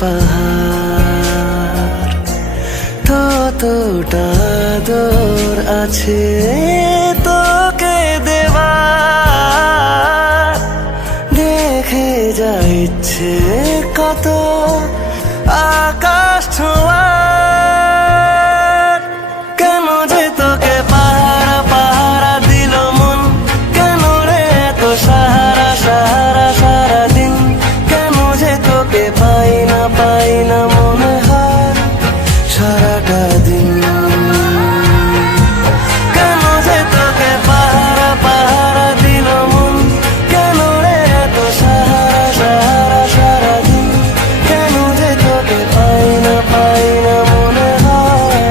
পাহাড়, ততটা আদর আছে তোকে দেবার। দেখে যা ইচ্ছে কত আকাশ ছোঁয়ার। কেন যে তোকে পাহারা পাহারা দিল মন, কেন রে এত সাহারা সাহারা সারাদিন। কেন যে তোকে পাই না মনে হয় সারাটা দিন। কেন যে তোকে পাহারা পাহারা দিল মন, কেন রে এত সাহারা সাহারা সারাদিন। কেন যে তোকে পাই না মনে হয়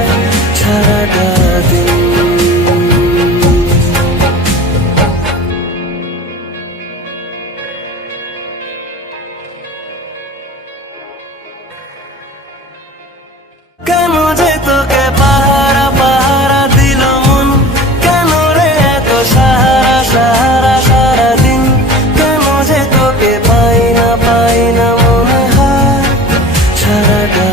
সারাটা দিন। কেন যে তোকে পাহারা পাহারা দিল মন, কেন রে এত সাহারা সাহারা সারাদিন। কেন যে তোকে পাই না মনে হয় সারাটা